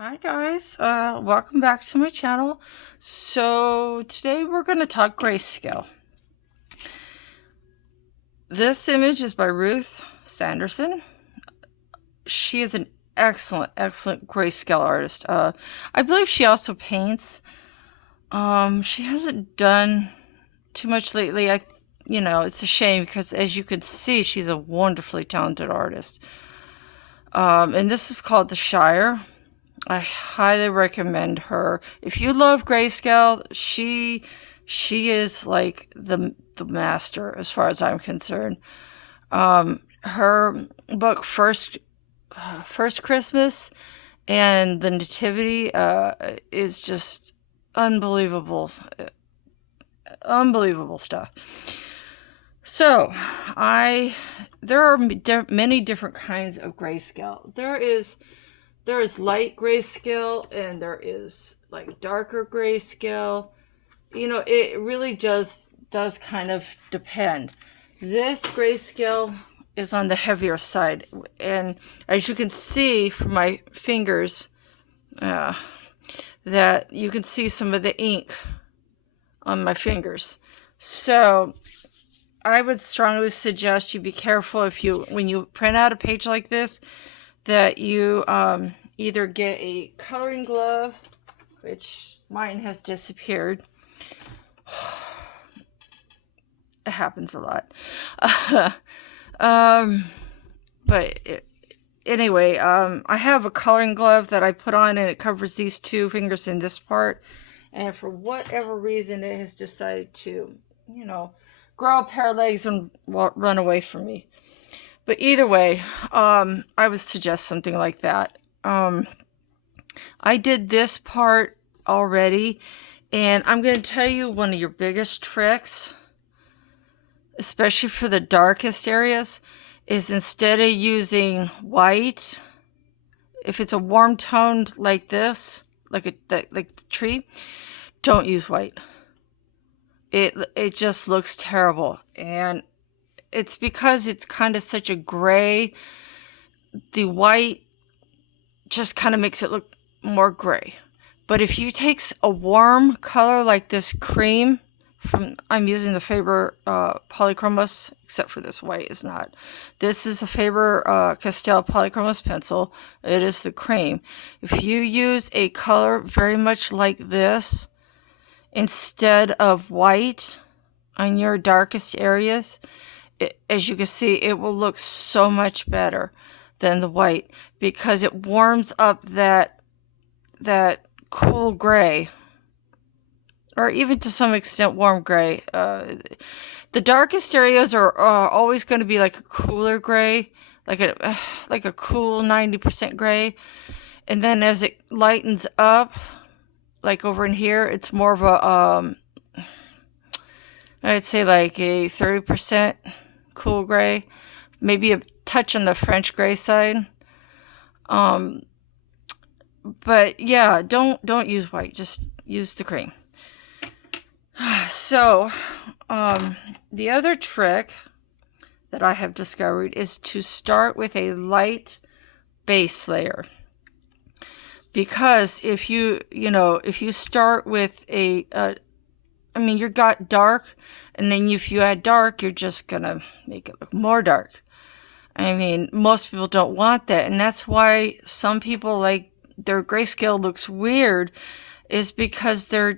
Hi guys, welcome back to my channel. So today we're going to talk grayscale. This image is by Ruth Sanderson. She is an excellent grayscale artist. I believe she also paints. She hasn't done too much lately. It's a shame because as you can see, she's a wonderfully talented artist. And this is called The Shire. I highly recommend her. If you love grayscale, she is like the master as far as I'm concerned. Her book First Christmas and the Nativity is just unbelievable, unbelievable stuff. So there are many different kinds of grayscale. There is light grayscale and there is like darker grayscale. It really does kind of depend. This grayscale is on the heavier side, and as you can see from my fingers, that you can see some of the ink on my fingers. So I would strongly suggest you be careful when you print out a page like this, that you either get a coloring glove, which mine has disappeared. It happens a lot. Anyway, I have a coloring glove that I put on, and it covers these two fingers in this part. And for whatever reason, it has decided to, grow a pair of legs and run away from me. But either way, I would suggest something like that. I did this part already, and I'm going to tell you one of your biggest tricks, especially for the darkest areas, is instead of using white, if it's a warm toned like this, like the tree, don't use white. It just looks terrible, and it's because it's kind of such a gray. The white just kind of makes it look more gray. But if you take a warm color like this cream, I'm using the Faber Polychromos, except for this white is not. This is the Faber Castell Polychromos pencil. It is the cream. If you use a color very much like this instead of white on your darkest areas, as you can see, it will look so much better than the white, because it warms up that cool gray, or even to some extent warm gray. The darkest areas are always going to be like a cooler gray, like a cool 90% gray, and then as it lightens up, like over in here, it's more of a I'd say like a 30% cool gray, maybe a touch on the French gray side. But yeah, don't use white, just use the cream. So, the other trick that I have discovered is to start with a light base layer. Because if you start with you got dark, and then if you add dark, you're just gonna make it look more dark. I mean, most people don't want that, and that's why some people, like, their grayscale looks weird, is because they're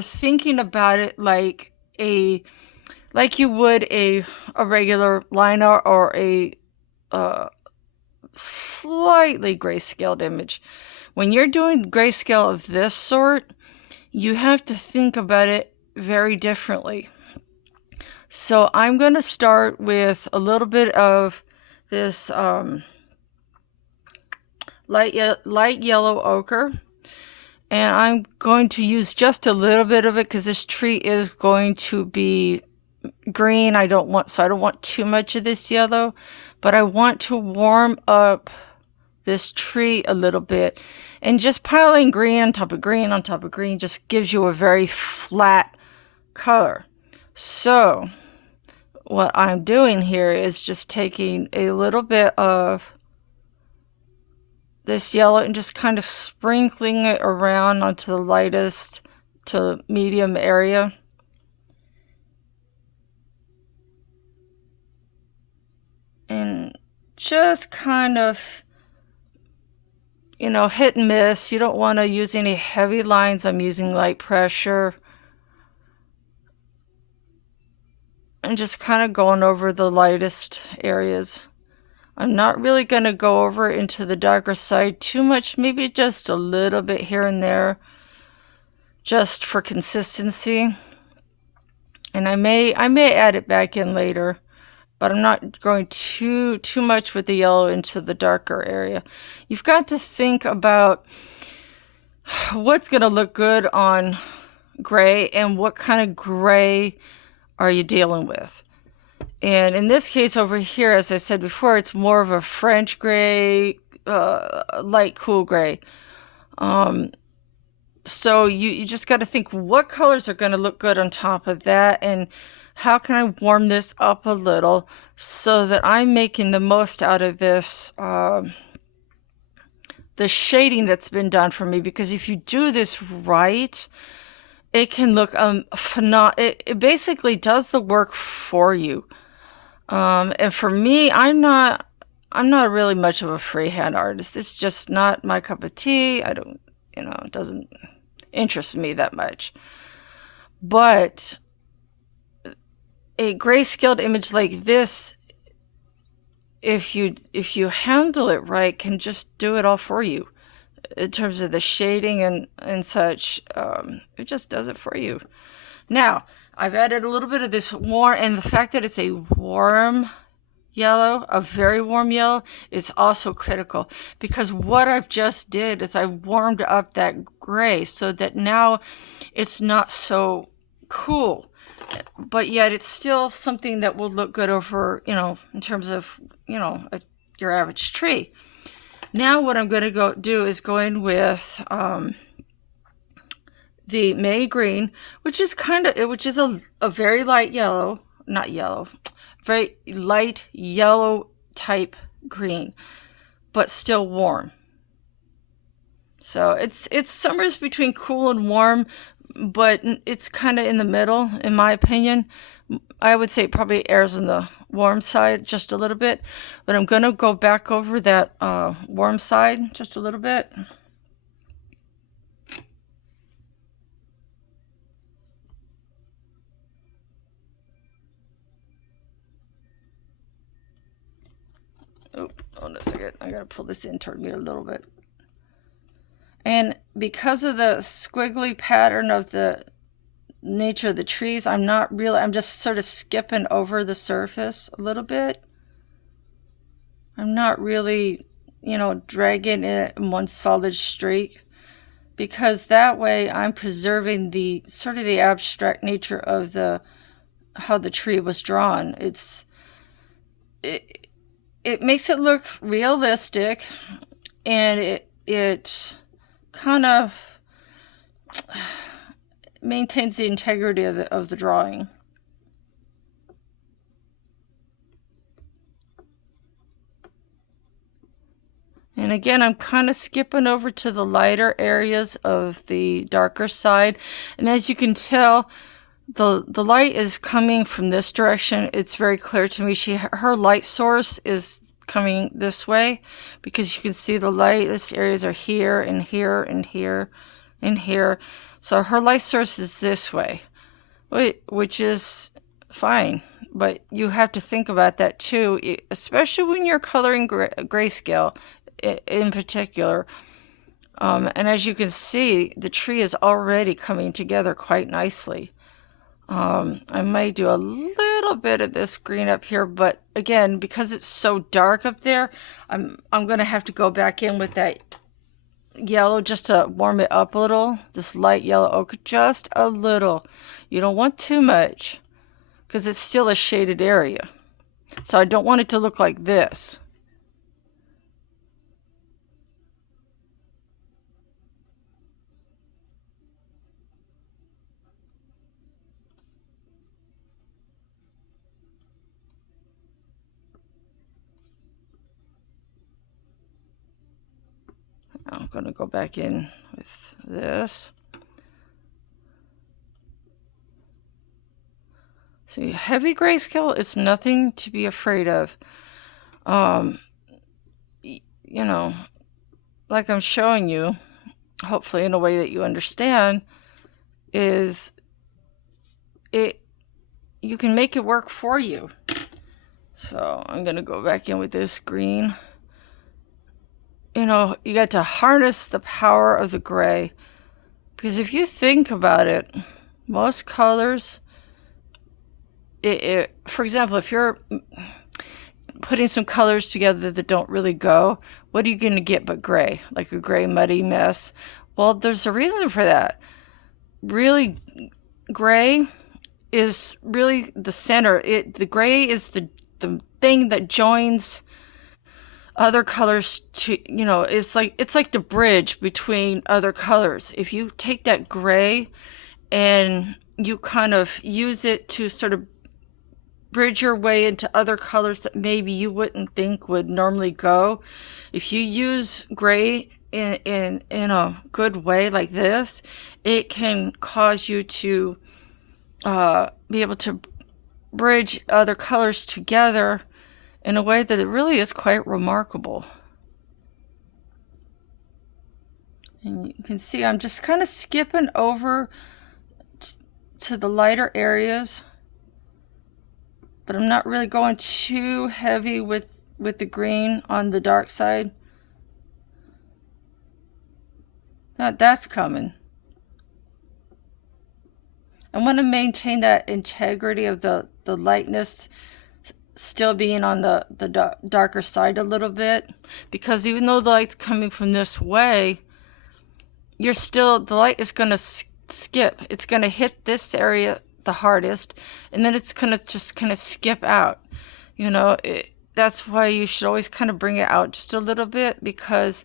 thinking about it like you would a regular liner or a slightly grayscaled image. When you're doing grayscale of this sort, you have to think about it very differently. So I'm going to start with a little bit of this light yellow ochre, and I'm going to use just a little bit of it because this tree is going to be green. I don't want too much of this yellow, but I want to warm up this tree a little bit, and just piling green on top of green on top of green just gives you a very flat color. So what I'm doing here is just taking a little bit of this yellow and just kind of sprinkling it around onto the lightest to medium area. And just kind of, hit and miss. You don't want to use any heavy lines. I'm using light pressure. And just kind of going over the lightest areas. I'm not really going to go over into the darker side too much, maybe just a little bit here and there, just for consistency. And I may add it back in later, but I'm not going too much with the yellow into the darker area. You've got to think about what's going to look good on gray and what kind of gray are you dealing with. And in this case over here, as I said before, it's more of a French gray, light cool gray. So you just got to think what colors are going to look good on top of that, and how can I warm this up a little so that I'm making the most out of this, the shading that's been done for me. Because if you do this right, it can look it basically does the work for you. And for me, I'm not really much of a freehand artist. It's just not my cup of tea. I don't, it doesn't interest me that much. But a grayscaled image like this, if you handle it right, can just do it all for you in terms of the shading and such. It just does it for you. Now, I've added a little bit of this warm, and the fact that it's a warm yellow, a very warm yellow, is also critical, because what I've just did is I warmed up that gray so that now it's not so cool, but yet it's still something that will look good over, in terms of, your average tree. Now what I'm going to go do is go in with the May green, which is a very light yellow, not yellow, very light yellow type green, but still warm. So it's somewhere between cool and warm, but it's kind of in the middle, in my opinion. I would say it probably errs on the warm side just a little bit, but I'm going to go back over that warm side just a little bit. Oh, hold on a second. I gotta pull this in toward me a little bit. And because of the squiggly pattern of the nature of the trees, I'm just sort of skipping over the surface a little bit. I'm not really, dragging it in one solid streak, because that way I'm preserving the sort of the abstract nature of how the tree was drawn. It makes it look realistic, and it kind of maintains the integrity of the drawing. And again, I'm kind of skipping over to the lighter areas of the darker side. And as you can tell, the light is coming from this direction. It's very clear to me. Her light source is coming this way, because you can see the lightest areas are here and here and here and here. So her light source is this way, which is fine. But you have to think about that too, especially when you're coloring grayscale in particular. And as you can see, the tree is already coming together quite nicely. I might do a little bit of this green up here, but again, because it's so dark up there, I'm going to have to go back in with that yellow just to warm it up a little. This light yellow ochre, just a little. You don't want too much, because it's still a shaded area. So I don't want it to look like this. going to go back in with this. See, heavy grayscale is nothing to be afraid of. You know, like I'm showing you, hopefully in a way that you understand, is you can make it work for you. So I'm going to go back in with this green. You know, you got to harness the power of the gray. Because if you think about it, most colors, for example, if you're putting some colors together that don't really go, what are you going to get but gray? Like a gray muddy mess. Well, there's a reason for that. Really, gray is really the center. The gray is the thing that joins other colors to, you know, it's like the bridge between other colors. If you take that gray and you kind of use it to sort of bridge your way into other colors that maybe you wouldn't think would normally go. If you use gray in a good way like this, it can cause you to be able to bridge other colors together in a way that it really is quite remarkable. And you can see I'm just kind of skipping over to the lighter areas, but I'm not really going too heavy with the green on the dark side. That's coming. I want to maintain that integrity of the lightness still being on the darker side a little bit, because even though the light's coming from this way, the light is going to skip. It's going to hit this area the hardest, and then it's going to just kind of skip out. You know, that's why you should always kind of bring it out just a little bit, because,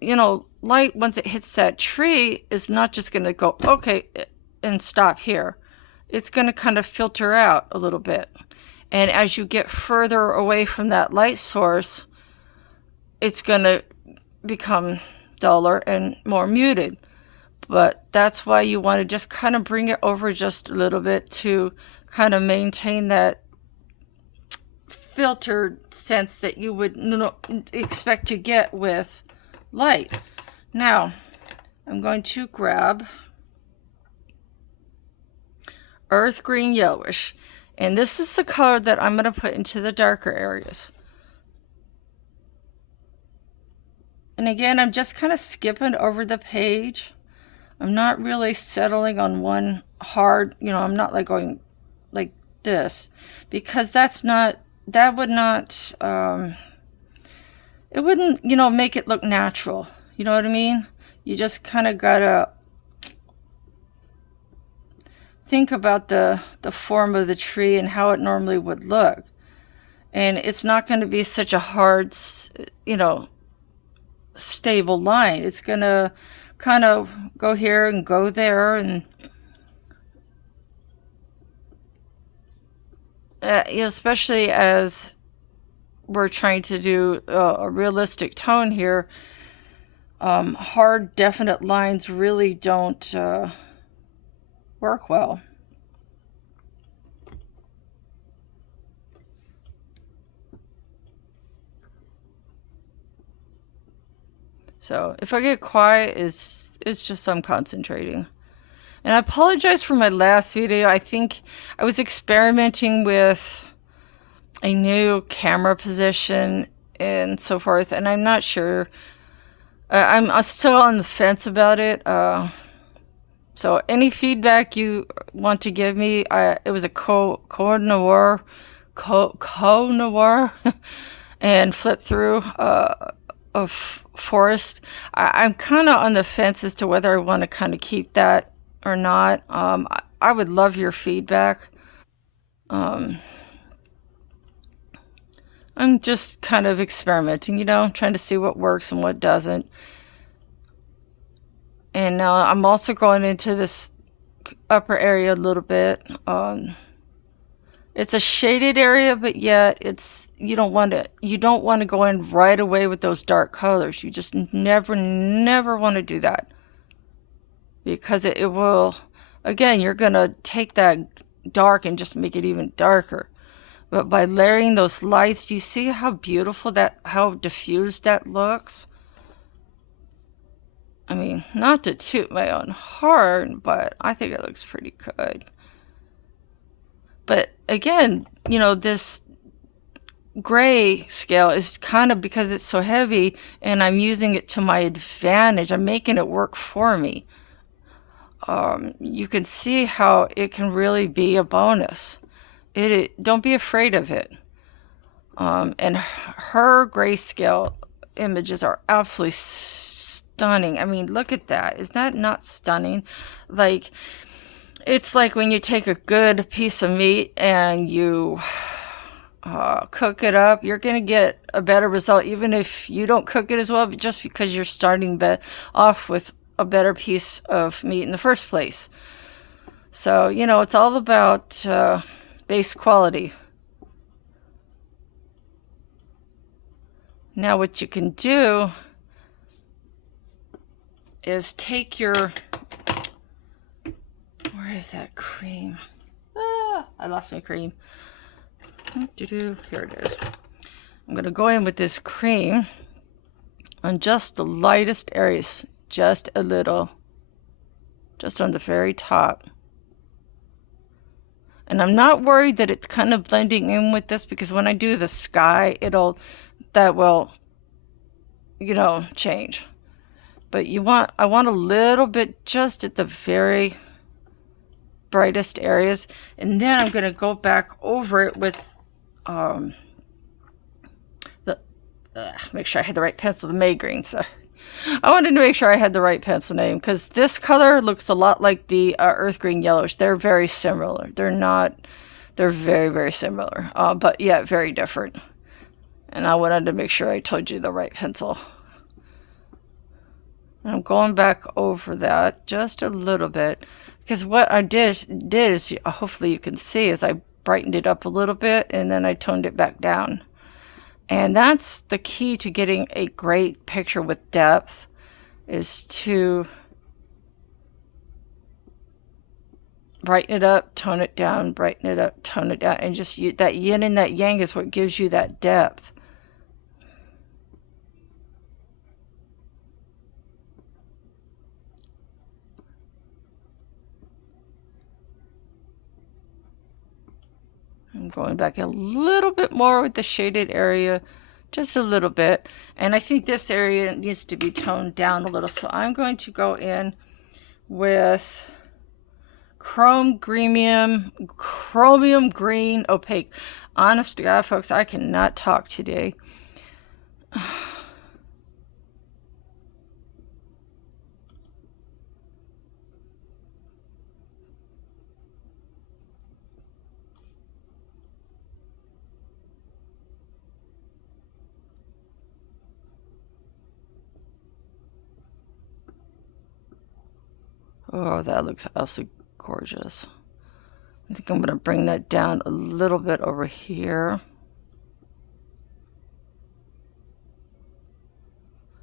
you know, light, once it hits that tree, is not just going to go, okay, and stop here. It's going to kind of filter out a little bit. And as you get further away from that light source, it's going to become duller and more muted. But that's why you want to just kind of bring it over just a little bit to kind of maintain that filtered sense that you would expect to get with light. Now, I'm going to grab earth green yellowish, and this is the color that I'm going to put into the darker areas. And again, I'm just kind of skipping over the page. I'm not really settling on one hard, you know, I'm not like going like this, because that would not, it wouldn't, you know, make it look natural. You know what I mean? You just kind of gotta think about the form of the tree and how it normally would look. And it's not going to be such a hard, you know, stable line. It's going to kind of go here and go there, and you know, especially as we're trying to do a realistic tone here, hard, definite lines really don't work well. So if I get quiet, it's just I'm concentrating. And I apologize for my last video. I think I was experimenting with a new camera position and so forth, and I'm not sure. I'm still on the fence about it. So any feedback you want to give me, it was a co-noir and flip through of forest. I'm kind of on the fence as to whether I want to kind of keep that or not. I would love your feedback. I'm just kind of experimenting, you know, trying to see what works and what doesn't. And now I'm also going into this upper area a little bit. It's a shaded area, but yet it's you don't want to go in right away with those dark colors. You just never want to do that, because it will, again, you're gonna take that dark and just make it even darker. But by layering those lights, do you see how beautiful how diffused that looks? I mean, not to toot my own horn, but I think it looks pretty good. But again, this gray scale is kind of, because it's so heavy and I'm using it to my advantage, I'm making it work for me. You can see how it can really be a bonus. Don't be afraid of it. And her grayscale images are absolutely stunning. I mean, look at that. Is that not stunning? Like, it's like when you take a good piece of meat and you cook it up, you're going to get a better result, even if you don't cook it as well, but just because you're starting off with a better piece of meat in the first place. So, it's all about base quality. Now what you can do is take your, where is that cream? I lost my cream. Here it is. I'm going to go in with this cream on just the lightest areas, just a little, just on the very top. And I'm not worried that it's kind of blending in with this, because when I do the sky, that will, change. But I want a little bit just at the very brightest areas. And then I'm going to go back over it with make sure I had the right pencil, the May green. So I wanted to make sure I had the right pencil name, because this color looks a lot like the earth green yellows. They're very similar. They're very, very similar, but yet very different. And I wanted to make sure I told you the right pencil. And I'm going back over that just a little bit, because what I did is, hopefully you can see, is I brightened it up a little bit and then I toned it back down. And that's the key to getting a great picture with depth, is to brighten it up, tone it down, brighten it up, tone it down, and just that yin and that yang is what gives you that depth. I'm going back a little bit more with the shaded area, just a little bit. And I think this area needs to be toned down a little. So I'm going to go in with chromium green opaque. Honest to God, folks, I cannot talk today. Oh, that looks absolutely gorgeous. I think I'm going to bring that down a little bit over here.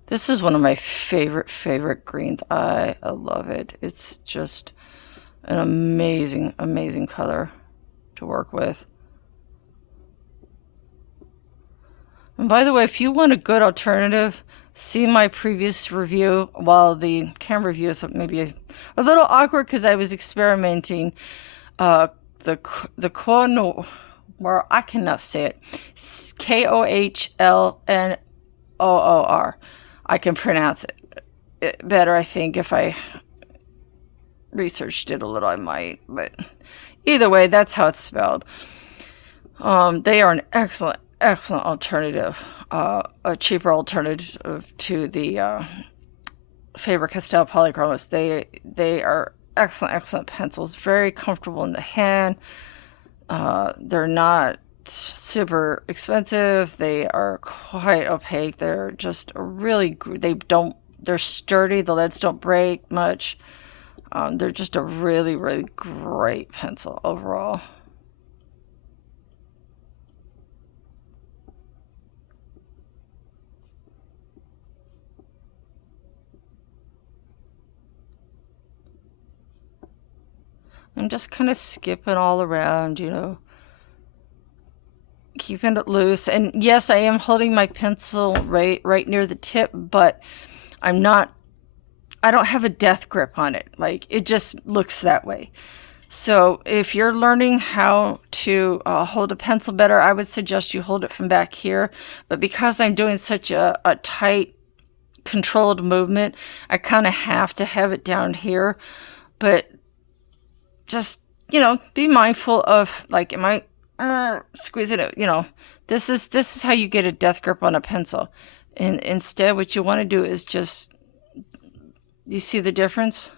This is one of my favorite greens. I love it. It's just an amazing color to work with. And by the way, if you want a good alternative, see my previous review. While the camera review is maybe a little awkward because I was experimenting. The Kohnor, where I cannot say it, KohlnOOR. I can pronounce it better, I think. If I researched it a little, I might. But either way, that's how it's spelled. They are an excellent alternative, a cheaper alternative to the Faber-Castell Polychromos. They are excellent pencils, very comfortable in the hand. They're not super expensive. They are quite opaque. They're just they're sturdy. The leads don't break much. They're just a really great pencil overall. I'm just kind of skipping all around, you know, keeping it loose. And yes, I am holding my pencil right near the tip, but I don't have a death grip on it. Like, it just looks that way. So if you're learning how to hold a pencil better, I would suggest you hold it from back here. But because I'm doing such a tight, controlled movement, I kind of have to have it down here. But just, you know, be mindful of, like, am I squeezing it? You know, this is how you get a death grip on a pencil. And instead, what you want to do is just, you see the difference?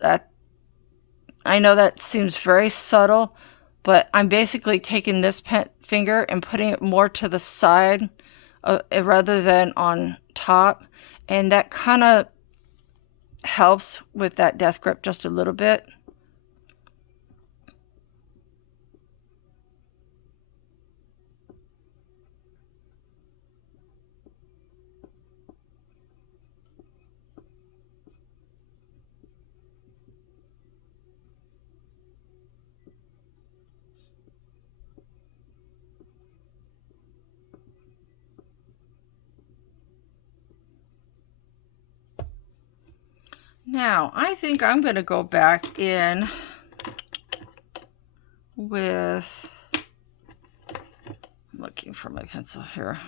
That, I know that seems very subtle, but I'm basically taking this finger and putting it more to the side rather than on top. And that kind of helps with that death grip just a little bit. Now, I think I'm going to go back in with, I'm looking for my pencil here.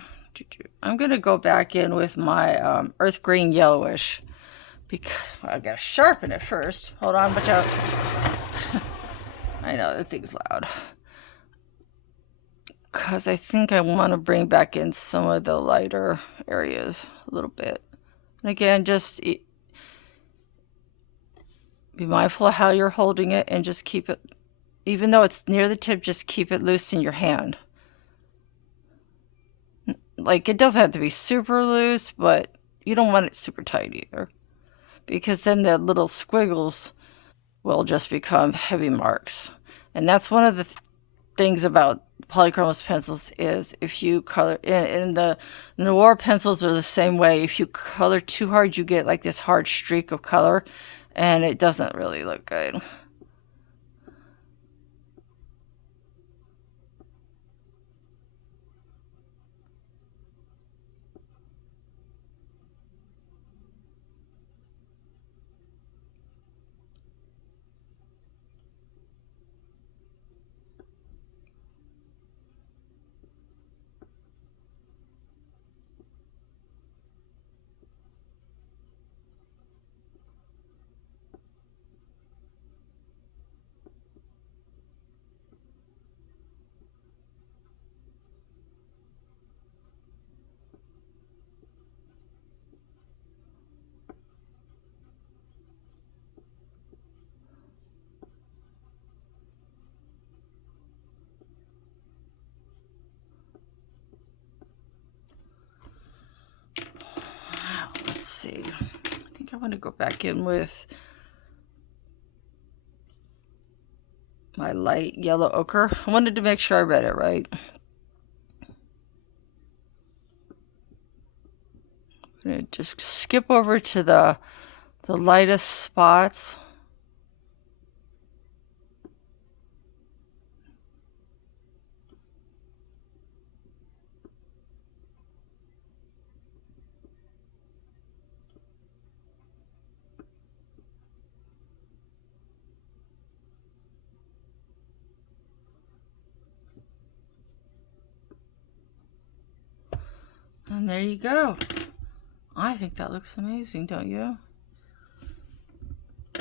I'm going to go back in with my earth green yellowish, because I got to sharpen it first. Hold on, watch out. I know, that thing's loud. Because I think I want to bring back in some of the lighter areas a little bit. And again, just be mindful of how you're holding it, and just keep it, even though it's near the tip, just keep it loose in your hand. Like, it doesn't have to be super loose, but you don't want it super tight either, because then the little squiggles will just become heavy marks. And that's one of the things about polychromos pencils, is if you color, and the Noir pencils are the same way. If you color too hard, you get like this hard streak of color, and it doesn't really look good. Let's see. I think I want to go back in with my light yellow ochre. I wanted to make sure I read it right. I'm going to just skip over to the lightest spots. And there you go. I think that looks amazing, don't you?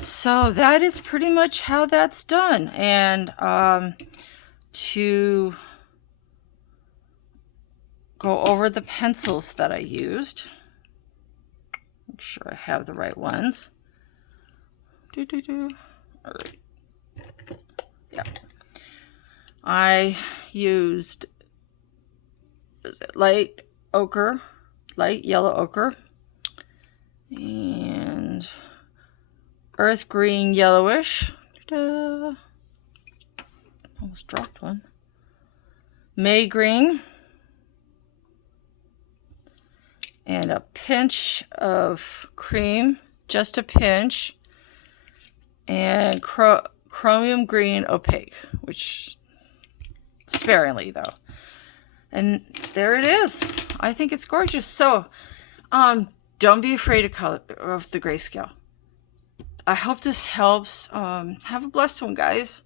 So that is pretty much how that's done. And to go over the pencils that I used, make sure I have the right ones. All right. Yeah. I used, is it light ochre, light yellow ochre, and earth green yellowish. Ta-da. Almost dropped one. May green, and a pinch of cream just a pinch, and chromium green opaque, which sparingly though. And there it is. I think it's gorgeous. So, don't be afraid of the grayscale. I hope this helps. Have a blessed one, guys.